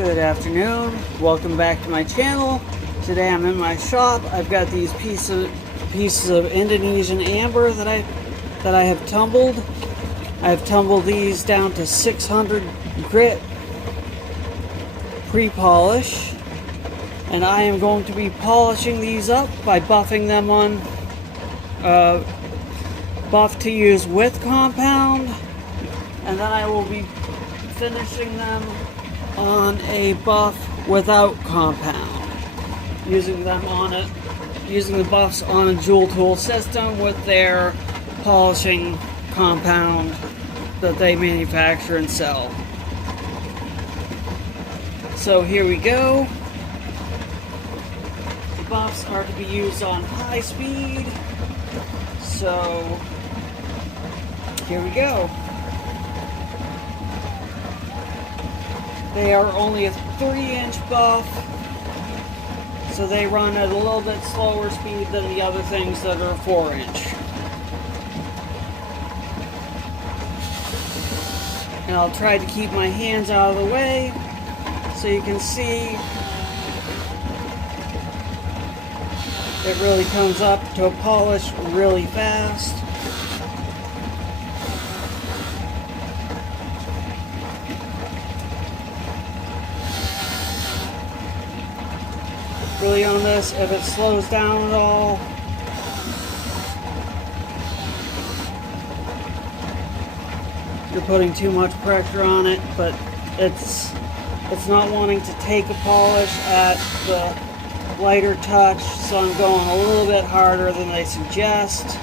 Good afternoon, welcome back to my channel. Today I'm in my shop. I've got these pieces of Indonesian amber that I have tumbled. I've tumbled these down to 600 grit pre-polish, and I am going to be polishing these up by buffing them on buff to use with compound, and then I will be finishing them on a buff without compound, using the buffs on a jooltool system with their polishing compound that they manufacture and sell. So here we go. The buffs are to be used on high speed. So here we go. They are only a 3-inch buff, so they run at a little bit slower speed than the other things that are 4-inch. And I'll try to keep my hands out of the way so you can see it really comes up to a polish really fast. Really on this, if it slows down at all, you're putting too much pressure on it, but it's not wanting to take a polish at the lighter touch, so I'm going a little bit harder than they suggest.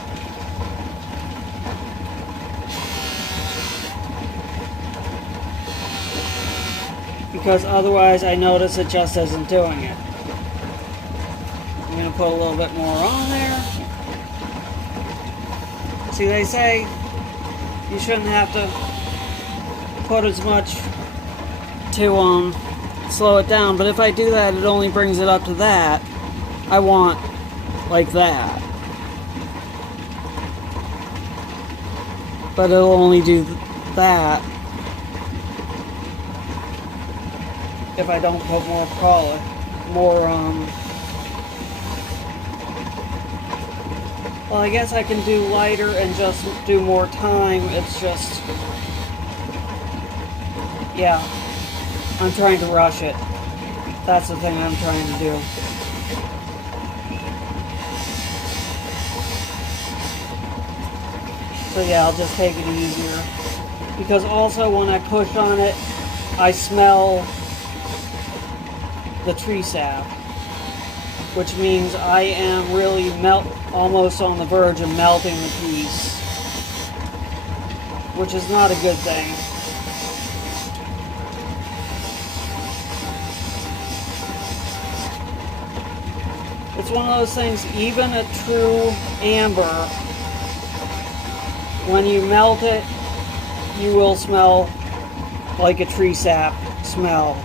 Because otherwise I notice it just isn't doing it. I'm going to put a little bit more on there. See, they say you shouldn't have to put as much to slow it down, but if I do that, it only brings it up to that. I want like that. But it'll only do that if I don't put more polish, well, I guess I can do lighter and just do more time. It's just, yeah, I'm trying to rush it. That's the thing I'm trying to do. So yeah, I'll just take it easier. Because also when I push on it, I smell the tree sap, which means I am really almost on the verge of melting the piece, which is not a good thing. It's one of those things, even a true amber, when you melt it, you will smell like a tree sap smell.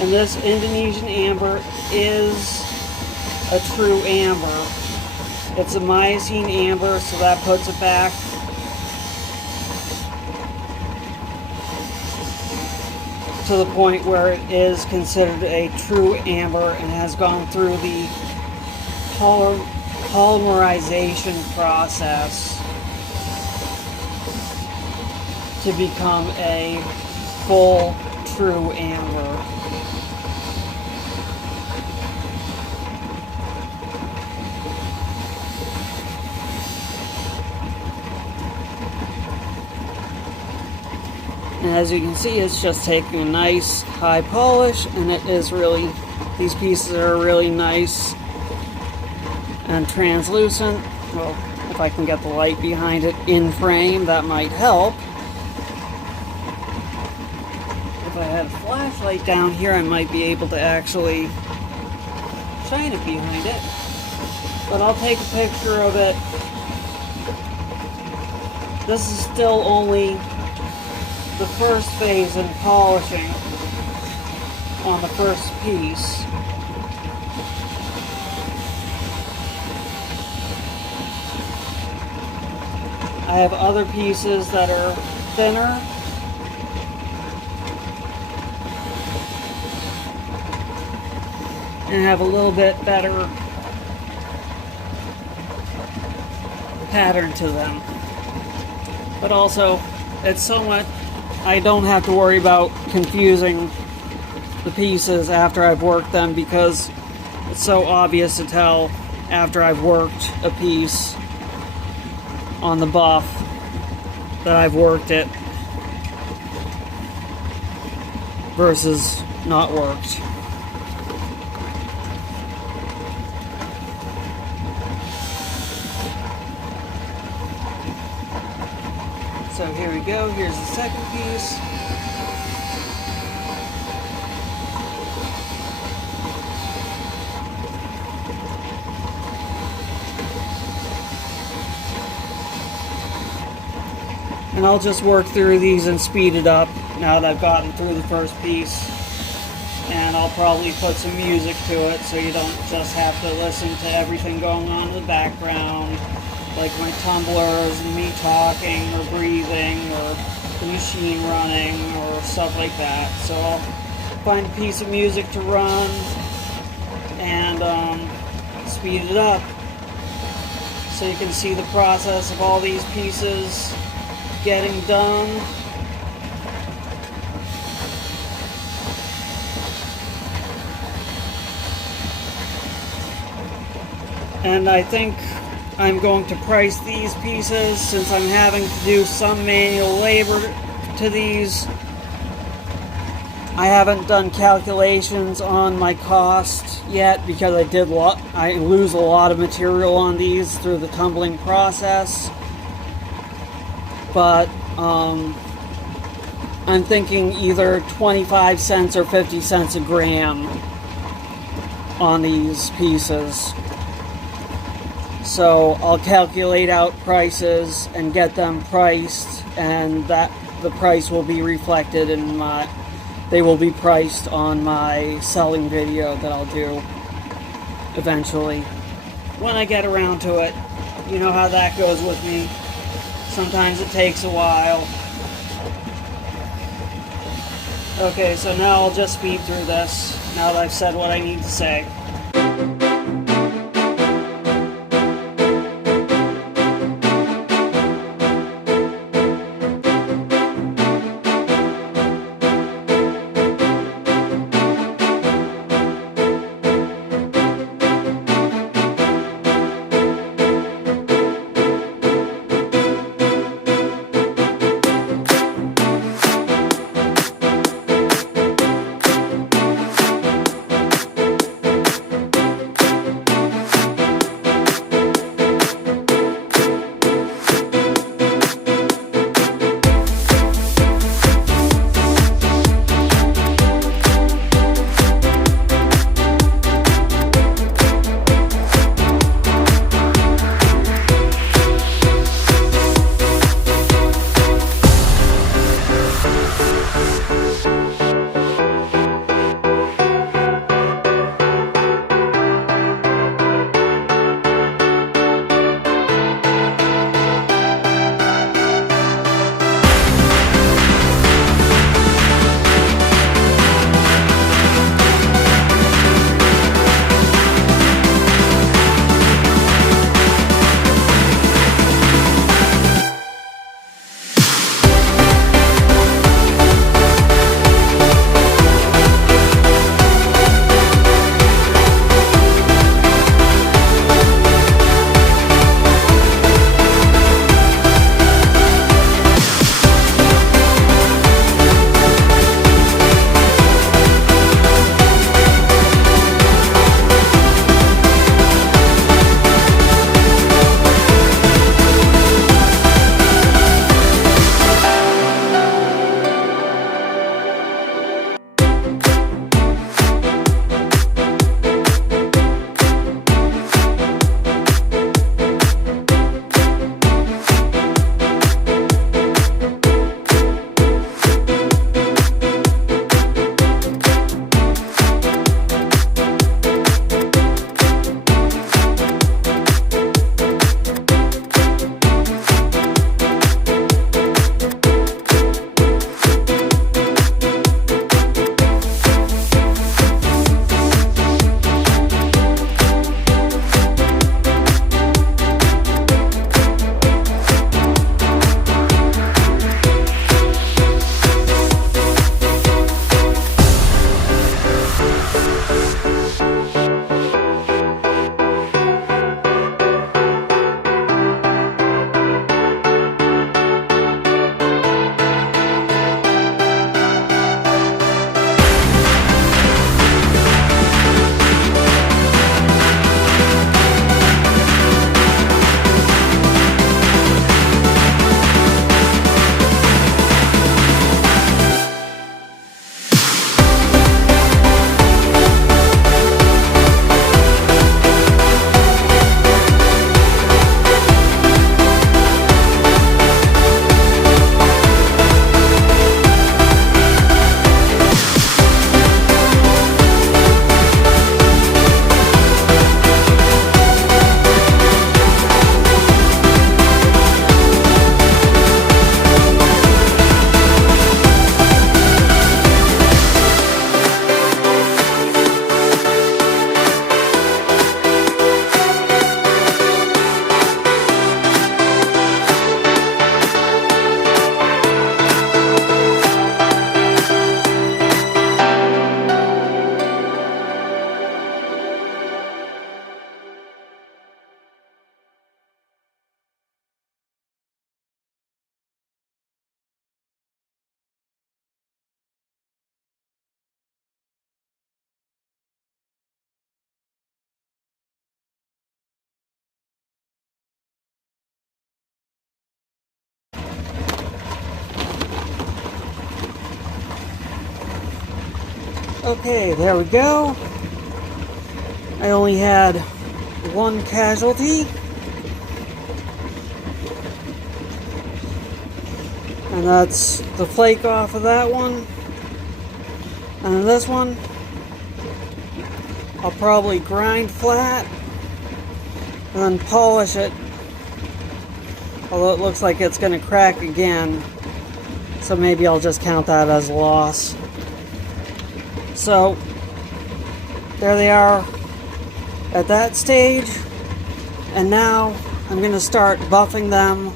And this Indonesian amber is a true amber. It's a mycene amber, so that puts it back to the point where it is considered a true amber and has gone through the polymerization process to become a full true amber. And as you can see, it's just taking a nice high polish, and it is really, these pieces are really nice and translucent. Well, if I can get the light behind it in frame, that might help. If I had a flashlight down here, I might be able to actually shine it behind it. But I'll take a picture of it. This is still only the first phase in polishing on the first piece. I have other pieces that are thinner and have a little bit better pattern to them. But also, it's so much, I don't have to worry about confusing the pieces after I've worked them, because it's so obvious to tell after I've worked a piece on the buff that I've worked it versus not worked. So here we go, here's the second piece. And I'll just work through these and speed it up now that I've gotten through the first piece. And I'll probably put some music to it so you don't just have to listen to everything going on in the background, like my tumblers and me talking or breathing or the machine running or stuff like that. So I'll find a piece of music to run and speed it up so you can see the process of all these pieces getting done. And I think I'm going to price these pieces, since I'm having to do some manual labor to these. I haven't done calculations on my cost yet, because I lose a lot of material on these through the tumbling process. But I'm thinking either 25 cents or 50 cents a gram on these pieces. So I'll calculate out prices and get them priced, and that the price will be reflected in they will be priced on my selling video that I'll do eventually when I get around to it. You know how that goes with me. Sometimes it takes a while. Okay, so now I'll just speed through this now that I've said what I need to say. Okay, there we go. I only had one casualty. And that's the flake off of that one. And then this one, I'll probably grind flat and then polish it. Although it looks like it's going to crack again. So maybe I'll just count that as a loss. So, there they are at that stage. And now I'm going to start buffing them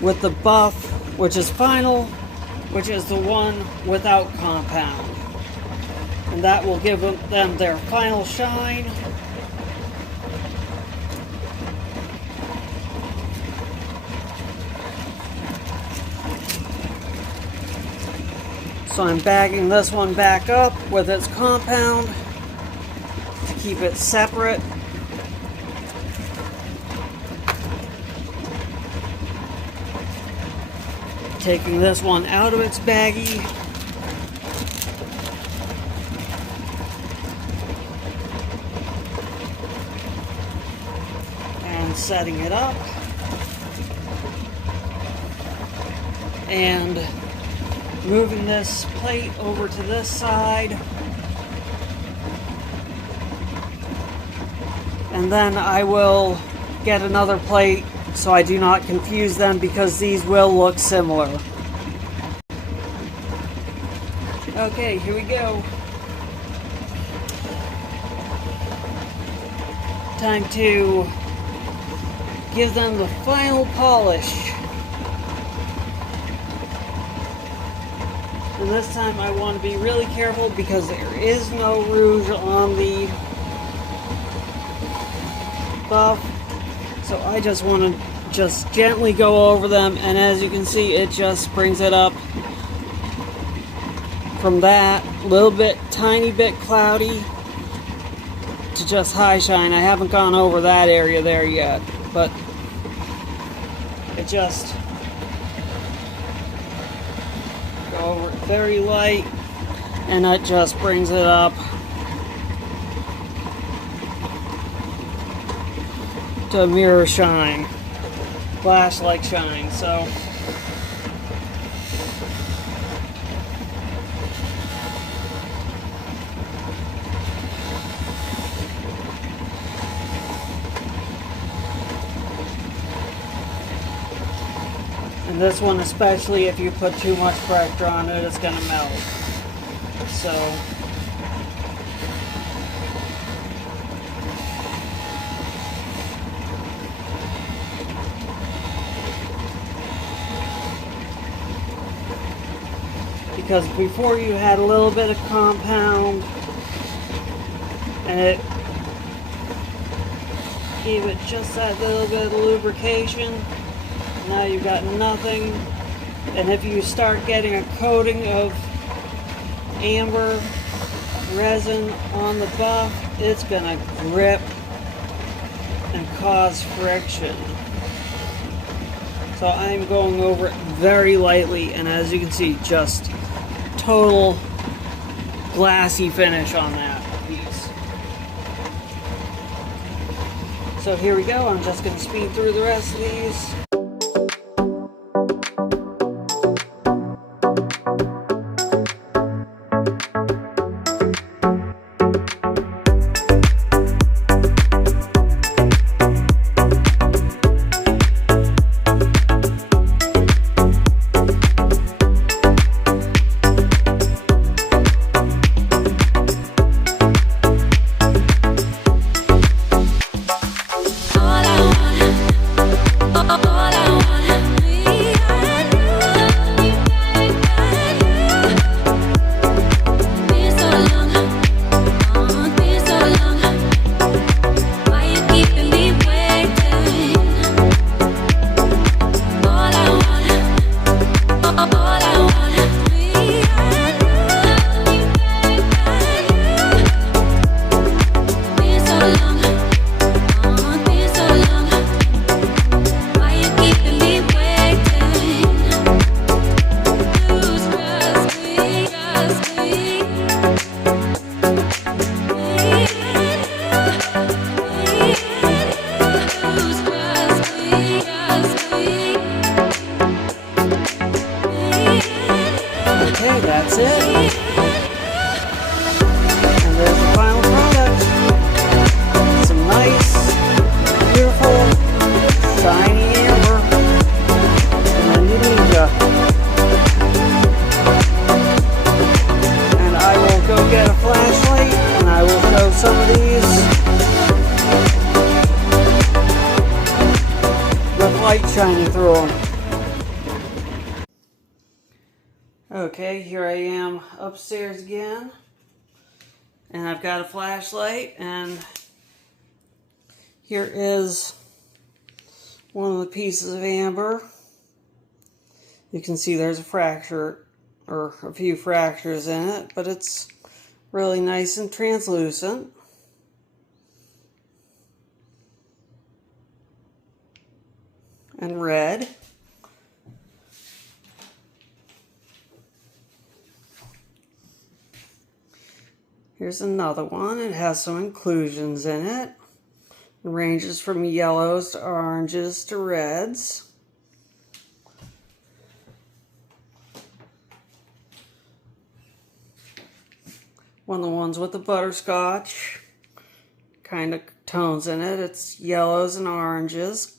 with the buff, which is final, which is the one without compound. And that will give them their final shine. So I'm bagging this one back up with its compound to keep it separate. Taking this one out of its baggie. And setting it up. And moving this plate over to this side. And then I will get another plate so I do not confuse them, because these will look similar. Okay, here we go. Time to give them the final polish. And this time I want to be really careful because there is no rouge on the buff. So I just want to just gently go over them, and as you can see, it just brings it up from that little bit, tiny bit cloudy to just high shine. I haven't gone over that area there yet, but it just go over it very light, and that just brings it up to mirror shine, flashlight shine. So and this one especially, if you put too much pressure on it, it's going to melt. So because before you had a little bit of compound and it gave it just that little bit of lubrication. Now you've got nothing, and if you start getting a coating of amber resin on the buff, it's gonna grip and cause friction. So I'm going over it very lightly, and as you can see, just total glassy finish on that piece. So here we go. I'm just going to speed through the rest of these. All I want Okay, that's it. And there's the final product. Some nice, beautiful, shiny amber in Indonesia. And I will go get a flashlight and I will show some of these with light shining through them. Okay, here I am upstairs again, and I've got a flashlight, and here is one of the pieces of amber. You can see there's a fracture, or a few fractures in it, but it's really nice and translucent. And red. Here's another one. It has some inclusions in it. It ranges from yellows to oranges to reds. One of the ones with the butterscotch kind of tones in it. It's yellows and oranges.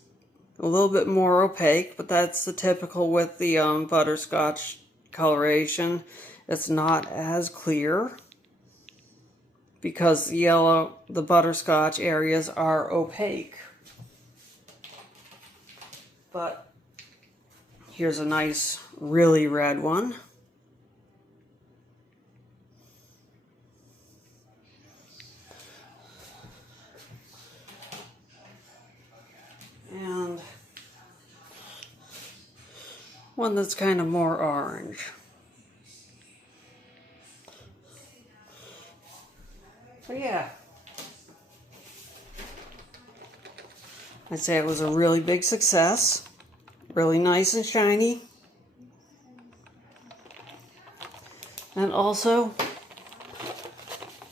A little bit more opaque, but that's the typical with the butterscotch coloration. It's not as clear, because the butterscotch areas are opaque. But here's a nice, really red one. And one that's kind of more orange. But yeah, I'd say it was a really big success. Really nice and shiny. And also,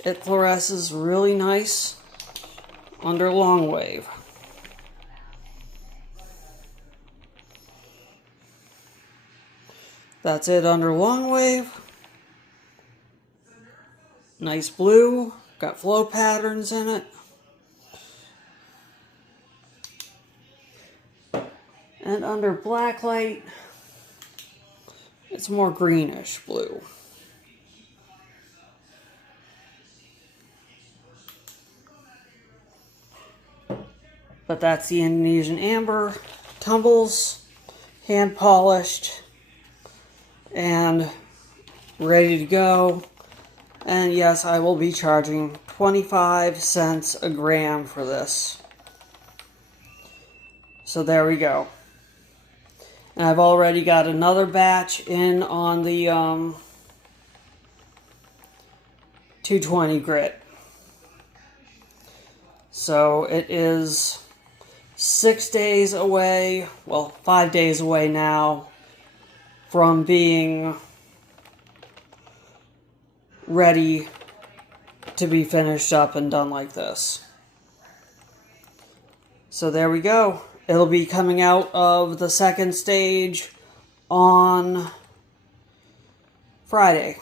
it fluoresces really nice under longwave. That's it under longwave. Nice blue. Got flow patterns in it. And under blacklight, it's more greenish blue. But that's the Indonesian amber. Tumbles, hand polished, and ready to go. And yes, I will be charging 25 cents a gram for this. So there we go. And I've already got another batch in on the 220 grit. So it is 6 days away, well, 5 days away now from being ready to be finished up and done like this. So there we go. It'll be coming out of the second stage on Friday.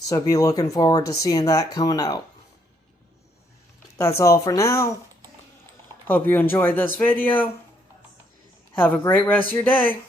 So be looking forward to seeing that coming out. That's all for now. Hope you enjoyed this video. Have a great rest of your day.